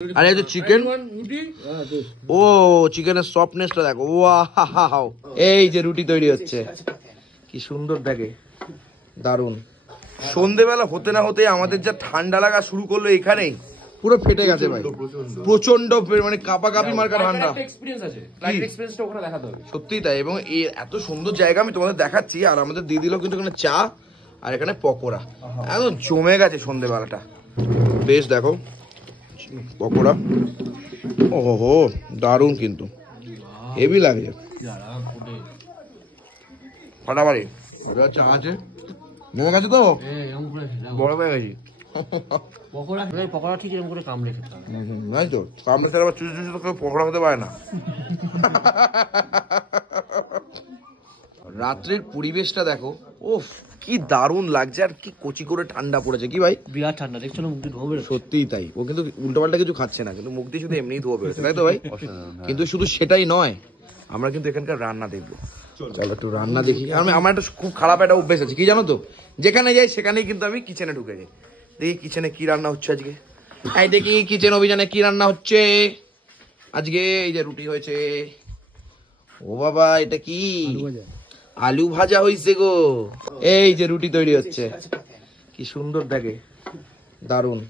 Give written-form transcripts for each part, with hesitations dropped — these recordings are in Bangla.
আর এই যে চিকেন, ও চিকেনের সফটনেসটা দেখো, ওয়াও। এই যে রুটি তৈরি হচ্ছে, কি সুন্দর দেখে, দারুন। সন্ধেবেলা হতে না হতে আমাদের যা ঠান্ডা লাগা শুরু করলো এখানেই, পুরো ফেটে গেছে ভাই, প্রচন্ড মানে কাপাকাপি মার্কা ঠান্ডা। সত্যি তাই, এবং এত সুন্দর জায়গা আমি তোমাদের দেখাচ্ছি। আর আমাদের দিয়ে দিল কিন্তু এখানে চা আর এখানে পকোড়া, একদম জমে গেছে সন্ধেবেলাটা। বেশ দেখো পকোড়া, ওহো দারুন, কিন্তু হেভি লাগছে। ফাটাফাটি চা আছে, নেমে গেছে তো, বড় হয়ে গেছি। পকোড়া ঠিক এরকম করে কামড়ে খেতে হবে, নাই তো কামড়ে খেলে আবার চুচু চুচু করে পকোড়া হতে পারে না। রাত্রের পরিবেশটা দেখো, ওফ কি দারুণ লাগছে, আর কি কচি করে ঠান্ডা পড়েছে, কি ভাই বিরাট ঠান্ডা। দেখছো না মুখ দিয়ে ধোয়া বেরোচ্ছে। সত্যিই তাই, ও কিন্তু উল্টোপাল্টা কিছু খাচ্ছে না, কিন্তু মুখ দিয়ে শুধু এমনিই ধোয়া বেরোচ্ছে, তাই তো ভাই? কিন্তু শুধু সেটাই নয়, আমরা কিন্তু এখানকার রান্না দেখবো। চলো একটু রান্না দেখি। আমার একটা খুব খারাপ একটা অভ্যেস আছে, কি জানো তো, যেখানে যাই সেখানেই কিন্তু আমি কিচেনে ঢুকে যাই। দেখি কিচেনে কি রান্না হচ্ছে আজকে। এই দেখি কিচেন অভিযানে কি রান্না হচ্ছে আজকে। এই যে রুটি হয়েছে, ও বাবা এটা কি, আলু ভাজা হয়েছে গো। এই যে রুটি তৈরি হচ্ছে, কি সুন্দর দেখে, দারুন।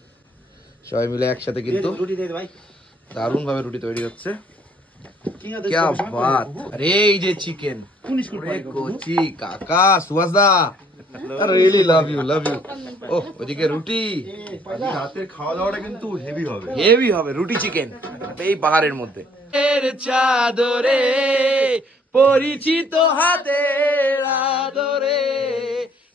সবাই মিলে একসাথে কিন্তু দারুন ভাবে রুটি তৈরি হচ্ছে। क्या बात, अरे এই যে চিকেন, কোচি কাকা সুভাষদা, really love you love you. Oh ওদিকে রুটি, রাতের খাওয়া দাওয়াটা কিন্তু হেভি হবে, হেভি হবে রুটি চিকেন এই পাহাড়ের মধ্যে। এর চাদরে পরিচিত হাতের আদরে,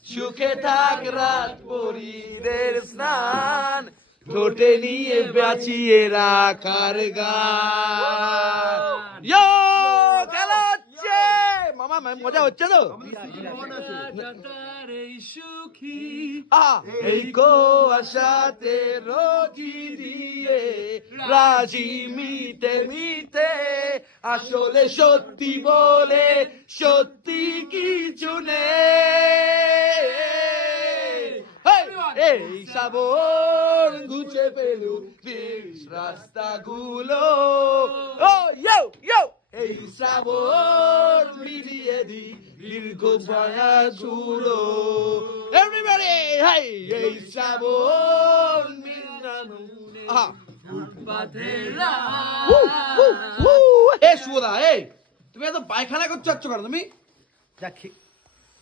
সুখে থাক রাত পরিদের স্নান, ঠোঁটে নিয়ে বাঁচিয়ে রাখার গান। ইয়ো খেলা হচ্ছে মামা, মজা হচ্ছে তো। এই কুয়াশাতে রোজি দিয়ে রাজি মিটে মিটে, আসলে সত্যি বলে সত্যি কিছু নেই। এই শ্রাবণ গুছে পেলু রাস্তাগুলো, ও ইয়ো ইয়ো, এই শ্রাবণ মিলিয়ে দি দীর্ঘ ছায়াগুলো। এভরিবডি হাই, এই শ্রাবণ মিলানো, এ সুদা, এই তুমি এত পায়খানা করছো কেন তুমি?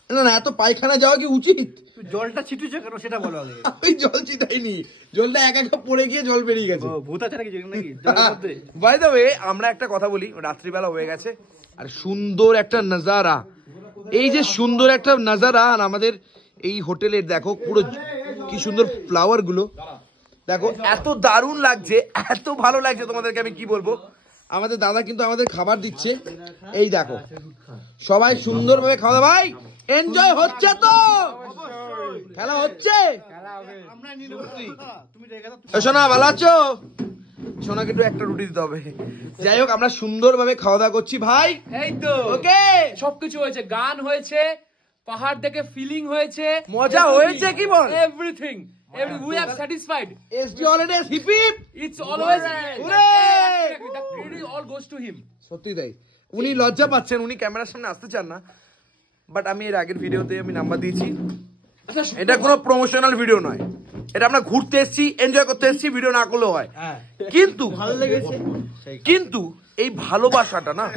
না না, এত পায়খানা যাওয়া কি উচিত? জলটা ছিটুছে কেন সেটা বলো আগে। আমি জল ছিটাইনি, জলটা একা পড়ে গিয়ে জল বেরিয়ে গেছে। ভূত আছে নাকি নাকি? বাই দ্য ওয়ে, আমরা একটা কথা বলি, রাত্রিবেলা হয়ে গেছে আর সুন্দর একটা নজারা, এই যে সুন্দর একটা নজারা, আর আমাদের এই হোটেলের দেখো পুরো কি সুন্দর ফ্লাওয়ার গুলো দেখো, এত দারুণ লাগছে, এত ভালো লাগছে তোমাদেরকে আমি কি বলবো। আমাদের দাদা কিন্তু আমাদের খাবার দিচ্ছে, এই দেখো সবাই সুন্দরভাবে খাওয়া দাওয়া, ভাই এনজয় হচ্ছে তো, খেলা হচ্ছে। সোনা ভালো আছো? সোনাকে একটু একটা রুটি দিতে হবে। যাই হোক, আমরা সুন্দরভাবে খাওয়া দাওয়া করছি ভাই। এই তো ওকে, সবকিছু হয়েছে, গান হয়েছে, পাহাড় দেখে ফিলিং হয়েছে, মজা হয়েছে, কি বল, everything we are satisfied. SD holidays hip hip, It's always hooray! the credit all goes to him. সত্যি তাই, উনি লজ্জা পাচ্ছেন, উনি ক্যামেরার সামনে আসতে চান না, বাট আমি এর আগের ভিডিওতে আমি নাম্বার দিয়েছি। এটা কোনো প্রমোশনাল ভিডিও নয়, এটা আমরা ঘুরতে এসেছি, এনজয় করতে এসেছি, ভিডিও না করলেও হয়। কিন্তু ভালো লেগেছে, কিন্তু এই ভালোবাসাটা না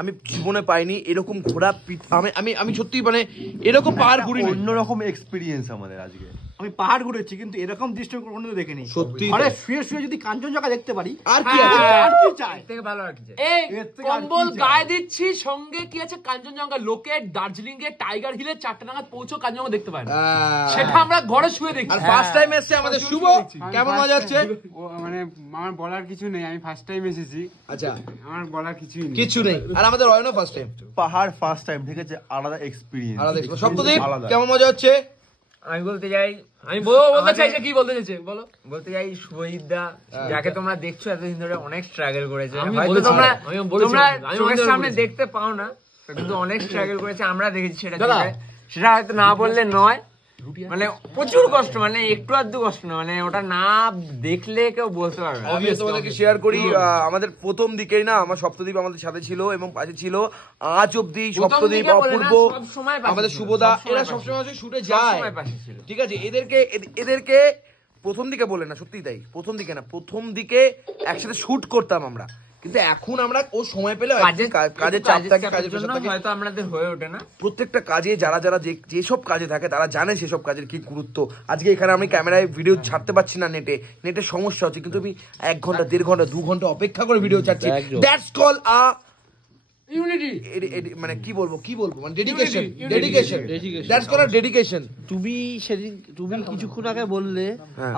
আমি জীবনে পাইনি, এরকম ঘোরা আমি সত্যি মানে এরকম পাহাড় ঘুরিনি, অন্যরকম এক্সপিরিয়েন্স আমাদের আজকে। আমি পাহাড় ঘুরেছি কিন্তু এরকম দৃশ্য কোনোদিন দেখিনি। সত্যি আরে শুয়ে শুয়ে যদি কাঞ্চনজঙ্ঘা দেখতে পারি আর কি আছে, আর কি চাই? থেকে ভালো আর কি চাই? এই কম্বল গায়ে দিচ্ছি, সঙ্গে কি আছে কাঞ্চনজঙ্ঘা, লোকে দার্জিলিং এ টাইগার হিলে 4টা নাগাদ পৌঁছো কাঞ্চনজঙ্ঘা দেখতে পায় না, সেটা আমরা ঘরে শুয়ে দেখি। আর ফার্স্ট টাইম এসেছে আমাদের শুভ, কেমন মজা হচ্ছে? মানে আমার বলার কিছু নেই, আমি ফার্স্ট টাইম এসেছি। আচ্ছা, আমার বলার কিছু নেই। আর আমাদের অয়নও ফার্স্ট টাইম, পাহাড় ফার্স্ট টাইম, ঠিক আছে, আলাদা এক্সপিরিয়েন্স, আলাদা দেখো। সপ্তদীপ কেমন মজা হচ্ছে? আমি বলতে চাই, আমি বলতে চাইছে, কি বলতে চাইছে বলো? বলতে চাই শুভজিৎদা, যাকে তোমরা দেখছো এতদিন ধরে, অনেক স্ট্রাগল করেছে, আমি হয়তো বলেছি, তোমরা আমি বলেছি, তোমরা আমি চোখের অনেক সামনে বলেছি। দেখতে পাও না, কিন্তু অনেক স্ট্রাগল করেছে, আমরা দেখেছি সেটা দাদা। চোখে। সেটা হয়তো না বললে নয়, মানে প্রচুর কষ্ট, মানে একটু আধটু কষ্ট না, মানে ওটা না দেখলে কেউ বলতে পারবে না। আমি তোমাদেরকে শেয়ার করি, আমাদের প্রথম দিকেই না আমার সপ্তদ্বীপ আমাদের সাথে ছিল এবং পাশে ছিল আজ অব্দি সপ্তদ্বীপ, অপূর্ব, আমাদের শুভদা, এরা সবসময় শুটে যায়, ঠিক আছে। এদেরকে প্রথম দিকে বলে না, সত্যি তাই, প্রথম দিকে না, প্রথম দিকে একসাথে শুট করতাম আমরা, কিন্তু এখন আমরা ও সময় পেলে কাজের চাপ থাকে, কাজের প্রেশার থাকে, হয়তো আমাদের হয়ে ওঠে না। প্রত্যেকটা কাজে যারা যেসব কাজে থাকে তারা জানে সেসব কাজের কি গুরুত্ব। আজকে এখানে আমি ক্যামেরায় ভিডিও ছাড়তে পারছি না, নেটের সমস্যা হচ্ছে, কিন্তু আমি 1 ঘন্টা 1.5 ঘন্টা 2 ঘন্টা অপেক্ষা করে ভিডিও ছাড়ছি। দ্যাটস কল আ ইউনিটি, মানে কি বলবো মানে dedication, that's call a dedication. তুমি কিছুক্ষণ আগে বললে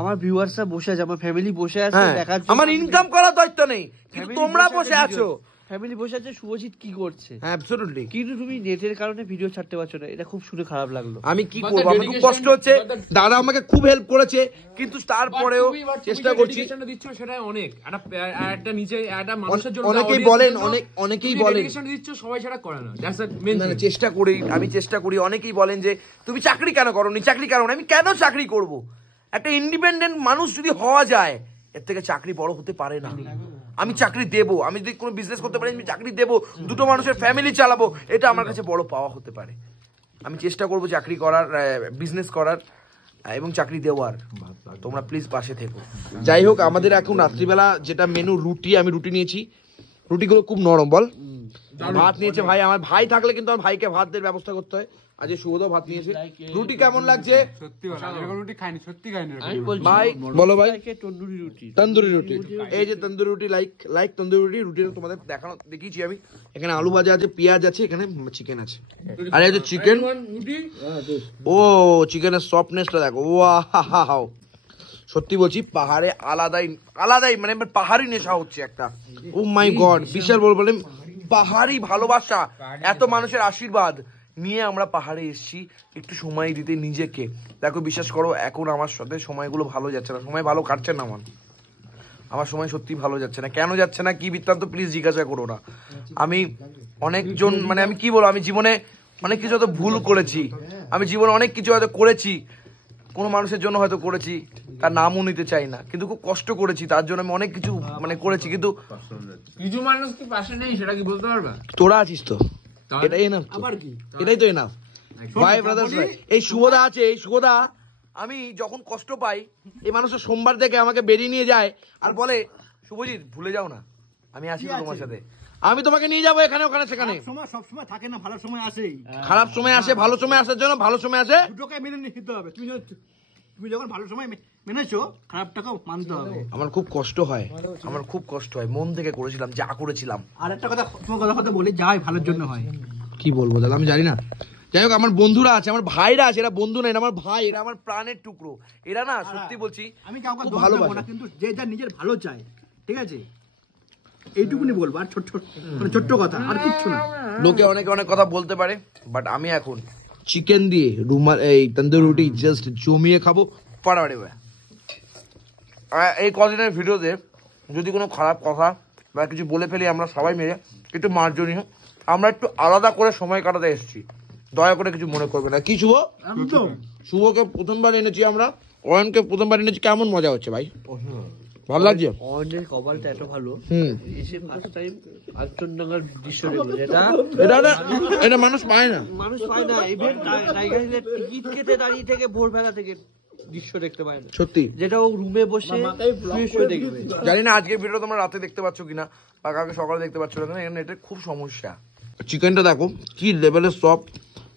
আমার ভিউয়ার্সরা বসে আছে, আমার ফ্যামিলি বসে আছে দেখার জন্য, আমার ইনকাম করার দায়িত্ব নেই, কিন্তু তোমরা বসে আছো, ফ্যামিলি বসে আছে শুভজিৎ কি করছে, অ্যাবসলিউটলি, কিন্তু তুমি নেটের কারণে ভিডিও ছাড়তে পারছো না, এটা খুব শুনে খারাপ লাগলো। আমি কি করবো, আমার খুব কষ্ট হচ্ছে, দাদা আমাকে খুব হেল্প করেছে, কিন্তু তারপরেও চেষ্টা করছি। দিচ্ছ সেটা অনেক একটা নিজে একটা মানুষের জন্য অনেকেই বলেন, অনেকেই বলেন দিচ্ছ, সবাই সেটা করে না, দ্যাটস দ্য আমি চেষ্টা করি। অনেকেই বলেন যে তুমি চাকরি কেন করোনি, চাকরি কেন, আমি কেন চাকরি করব? একটা ইন্ডিপেন্ডেন্ট মানুষ যদি হওয়া যায়, এর থেকে চাকরি বড় হতে পারে না। আমি চাকরি দেবো, আমি যদি কোনো বিজনেস করতে পারি আমি চাকরি দেবো, 2টো মানুষের ফ্যামিলি চালাবো, এটা আমার কাছে বড় পাওয়া হতে পারে। আমি চেষ্টা করবো চাকরি করার, বিজনেস করার এবং চাকরি দেওয়ার। তোমরা প্লিজ পাশে থেকো। যাই হোক, আমাদের এখন রাত্রিবেলা যেটা মেনু, রুটি, আমি রুটি নিয়েছি, রুটিগুলো খুব নরম, বল। ভাত নিয়েছে ভাই, আমার ভাই থাকলে কিন্তু আমার ভাইকে ভাতের ব্যবস্থা করতে হয়, আজ শুভদাও ভাত নিয়েছে। রুটি কেমন লাগছে? সত্যি বলা, এরকম রুটি খাইনি, সত্যি খাইনি। ভাই বলো ভাই, তন্দুরি রুটি, এই যে তন্দুরি রুটি, লাইক তন্দুরি রুটি। রুটিটা তোমাদের দেখিয়েছি আমি। এখানে আলু ভাজা আছে, পেঁয়াজ আছে, এখানে চিকেন আছে, আর এই যে চিকেন, ও চিকেনের সফটনেসটা দেখো, ওয়াও, সত্যি বলছি পাহাড়ে আলাদাই মানে পাহাড়ি নেশা হচ্ছে একটা। ও মাই গড, বিশাল বলবেন পাহাড়ি ভালোবাসা, এত মানুষের আশীর্বাদ নিয়ে আমরা পাহাড়ে এসেছি একটু সময় দিতে নিজেকে। দেখো বিশ্বাস করো, এখন আমার সাথে সময়গুলো ভালো যাচ্ছে না, সময় ভালো কাটছে না, আমার সময় সত্যি ভালো যাচ্ছে না। কেন যাচ্ছে না, কি বৃত্তান্ত, প্লিজ জিজ্ঞাসা করো না। আমি অনেকজন, মানে আমি কি বলবো, আমি জীবনে অনেক কিছু হয়তো ভুল করেছি, আমি জীবনে অনেক কিছু হয়তো করেছি, কোনো মানুষের জন্য হয়তো করেছি, তার নামও নিতে চাই না, কিন্তু খুব কষ্ট করেছি তার জন্য, আমি অনেক কিছু মানে করেছি, কিন্তু কিছু মানুষ কি পাশে নেই সেটা কি বলতে পারবা? তোরা আছিস তো, এটাই এনাফ, এটাই তো এনাফ ভাই, ব্রাদার্স ভাই। এই শুভদা আছে, এই শুভদা, আমি যখন কষ্ট পাই, এই মানুষের সোমবার থেকে আমাকে বেরিয়ে নিয়ে যায় আর বলে, শুভজিৎ ভুলে যাও না, আমি আছি তোমার সাথে, আমি তোমাকে নিয়ে যাবো এখানে ওখানে সেখানে। সবসময় থাকে না, ভালো সময় আসেই, খারাপ সময় আসে, ভালো সময় আসার জন্য ভালো সময় আসে, দুটোকে মেনে নিতে হবে। তুমি যখন ভালো সময় মেনেছো, খারাপটাকেও মানতে হবে। আমার খুব কষ্ট হয়, মন থেকে করেছিলাম যা করেছিলাম। আর একটা কথা, তোমার কথা বলি, যা হয় ভালোর জন্য হয়। কি বলবো দাদা, আমি জানি না। যাই হোক, আমার বন্ধুরা আছে, আমার ভাইরা আছে, এরা বন্ধু না, আমার ভাই, এরা আমার প্রাণের টুকরো, এরা না সত্যি বলছি আমি কাউকে খুব দোষ দেবো না, কিন্তু যে যা নিজের ভালো চায়, ঠিক আছে, এইটুকুনি বলবো। আর ছোট্ট কথা, আর কিচ্ছু না। লোকে অনেক কথা বলতে পারে, বাট আমি এখন চিকেন দিয়ে এই তন্দুরি রুটি জাস্ট জমিয়ে খাবো পাড়াবাড়ি। এই কদিনের ভিডিওতে যদি কোনো খারাপ কথা বা কিছু বলে ফেলি, আমরা সবাই মিলে একটু মার্জনীয়, আমরা একটু আলাদা করে সময় কাটাতে এসেছি, দয়া করে কিছু মনে করবে না। কি শুভ, শুভকে প্রথমবার এনেছি আমরা, অয়নকে প্রথমবার এনেছি, কেমন মজা হচ্ছে ভাই? ভালো লাগছে? অয়নের কপালটা এত ভালো, এসে ফার্স্ট টাইম কাঞ্চনজঙ্ঘার দৃশ্য দেখলো, এটা মানুষ পায় না, ইভেন টাইগার হিলের টিকিট কেটে দাঁড়িয়ে থেকে ভোরবেলা থেকে দৃশ্য দেখতে পায় না, সত্যি, যেটা ও রুমে বসে দেখবে। জানি না আজকে ভিডিও তোমরা রাতে দেখতে পাচ্ছ কিনা বা কালকে সকালে দেখতে পাচ্ছ না, এখানে এটা খুব সমস্যা। চিকেনটা দেখো কি লেভেলের সফট।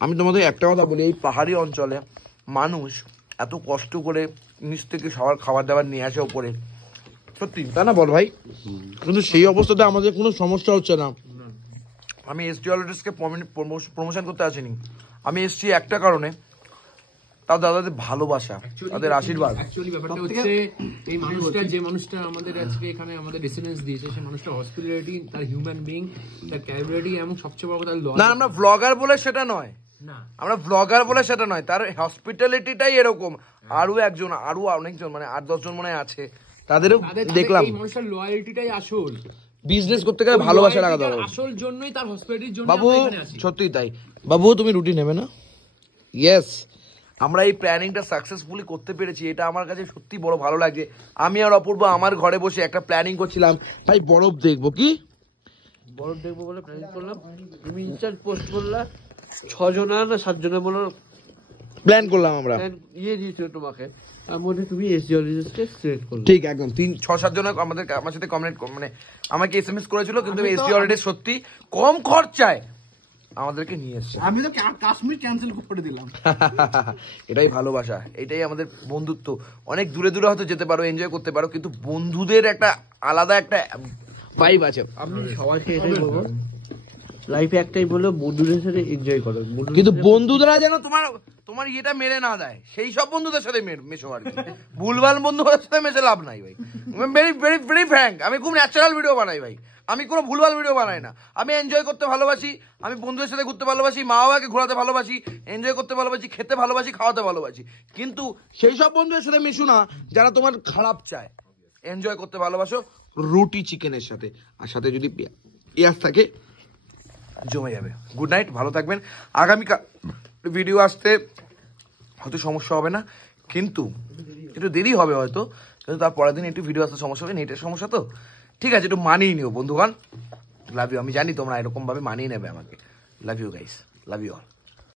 আমি তোমাদের একটা কথা বলি, এই পাহাড়ি অঞ্চলে মানুষ এত কষ্ট করে নিচ থেকে সবার খাবার দাবার নিয়ে আসে ওপরে, সত্যি তাই না বল ভাই? কিন্তু সেই অবস্থাতে আমাদের কোনো সমস্যা হচ্ছে না। আমি এসডি অলরেডিসকে প্রমোশন করতে আসিনি, আমি এসছি একটা কারণে, তাও দাদাদের ভালোবাসা, তাদের আশীর্বাদ। অ্যাকচুয়ালি ব্যাপারটা হচ্ছে, এই মানুষটা, যে মানুষটা আমাদের আজকে এখানে আমাদের রেসিডেন্স দিয়েছে, সেই মানুষটা হসপিটালিটি, তার হিউম্যান বিং, তার ক্যাপাবিলিটি, এবং সবচেয়ে বড় কথা না, আমরা ব্লগার বলে সেটা নয়, তার হসপিটালিটিটাই এরকম। আরো অনেকজন, মানে 8-10 জন মনে আছে, তাদেরও দেখলাম। এই মানুষটার লয়ালটিটাই আসল, বিজনেস করতে গেলে ভালোবাসা লাগাতে হবে, আসল জন্যই তার হসপিটালিটির জন্য বাবু, সত্যি তাই। বাবু তুমি রুটি নেবে না? ইয়েস, আমরা এই প্ল্যানিংটা সাকসেসফুলি করতে পেরেছি, এটা আমার কাছে সত্যি বড় ভালো লাগছে। আমি আর অপূর্ব আমার ঘরে বসে একটা প্ল্যানিং করছিলাম, ভাই বরফ দেখবো, কি বরফ দেখবো বলে প্ল্যানিং করলাম, তুমি ইনস্টার পোস্ট করলা 6 জনা না 7 জনা বলে প্ল্যান করলাম আমরা। ইয়ে দিয়েছিল তোমাকে, তার মধ্যে তুমি এসজিওলজিস্টকে সিলেক্ট করলে। ঠিক একদম 6-7 জন আমার সাথে কমেন্ট মানে আমাকে এসএমএস করেছিল, কিন্তু এসজিওলজি সত্যি কম খরচায় আমাদেরকে নিয়ে এসছে। আমি তো কাশ্মীর ক্যান্সেল করে দিলাম। এটাই ভালোবাসা, এটাই আমাদের বন্ধুত্ব। অনেক দূরে দূরে হয়তো যেতে পারো, এনজয় করতে পারো, কিন্তু বন্ধুদের একটা আলাদা একটা ভাইব আছে। আমি সবাইকে এটাই বলবো, লাইফে একটাই বলবো, বন্ধুদের সাথে এনজয় করো, কিন্তু বন্ধুরা যেন তোমার ইয়েটা মেরে না দেয়, সেই সব বন্ধুদের সাথে মেশো আর কি। ভুলভাল বন্ধুদের সাথে মেশে লাভ নাই ভাই। ভেরি ভেরি ভেরি ফ্র্যাঙ্ক, আমি খুব ন্যাচারাল ভিডিও বানাই ভাই, আমি কোনো ভুলভাল ভিডিও বানাই না। আমি এনজয় করতে ভালোবাসি, আমি বন্ধুদের সাথে ঘুরতে ভালোবাসি, মা বাবাকে ঘোরাতে ভালোবাসি, এনজয় করতে ভালোবাসি, খেতে ভালোবাসি, খাওয়াতে ভালোবাসি। কিন্তু সেই সব বন্ধুদের সাথে মিশু না যারা তোমার খারাপ চায়। এনজয় করতে ভালোবাসো রুটি চিকেনের সাথে, আর সাথে যদি পেঁয়াজ থাকে জমে যাবে। গুড নাইট, ভালো থাকবেন। আগামীকাল ভিডিও আসতে হয়তো সমস্যা হবে না, কিন্তু একটু দেরি হবে হয়তো, কিন্তু তার পরের দিন একটু ভিডিও আসতে সমস্যা হবে, নেটের সমস্যা তো। ঠিক আছে, একটু মানিয়ে নিও বন্ধুগণ। লাভ ইউ, আমি জানি তোমরা এরকম ভাবে মানিয়ে নেবে আমাকে। Love you guys, love you all.